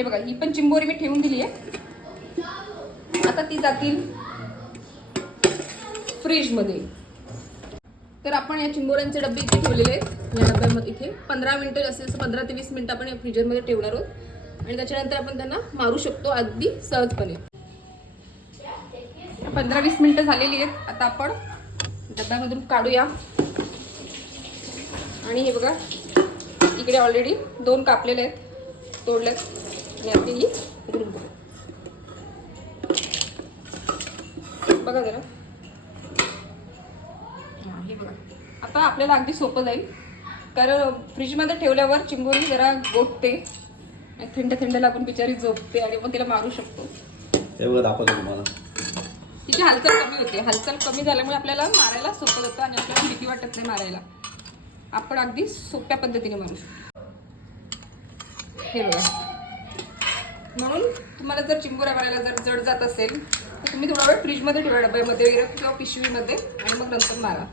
हे बघा ही पण चिंबोरी मी ठेवून दिली आहे आता ती जातील फ्रीजमध्ये. तर आपण या चिंबोऱ्यांचे डबे इथे ठेवलेले आहेत. या डब्यामध्ये इथे पंधरा मिनटं जास्तीत जास्त पंधरा ते वीस मिनटं आपण या फ्रीजरमध्ये ठेवणार आहोत. आणि त्याच्यानंतर आपण त्यांना मारू शकतो अगदी सहजपणे. पंधरा वीस मिनटं झालेली आहेत. आता आपण डब्यामधून काढूया. आणि हे बघा इकडे ऑलरेडी दोन कापलेले आहेत. तोडलेत आणि आपली ही बघू बघा जरा. हा, हे बघा. आता आपल्याला अगदी सोपं जाईल. कारण फ्रीजमध्ये ठेवल्यावर चिंबोरी जरा गोठते. आणि थंड थंडला आपण बिचारी झोपते आणि मग तिला मारू शकतो. ते बघा दाखवतो तुम्हाला. तिची हालचाल कमी होते. हालचाल कमी झाल्यामुळे आपल्याला मारायला सोपं जातं आणि आपल्याला भीती वाटत नाही मारायला. आपण अगदी सोप्या पद्धतीने मारू शकतो. हे बघा म्हणून तुम्हाला जर चिंबोऱ्या मारायला जर जड जात असेल तर तुम्ही थोडा वेळ फ्रीजमध्ये ठेवा डब्यामध्ये वगैरे किंवा पिशवीमध्ये आणि मग नंतर मारा.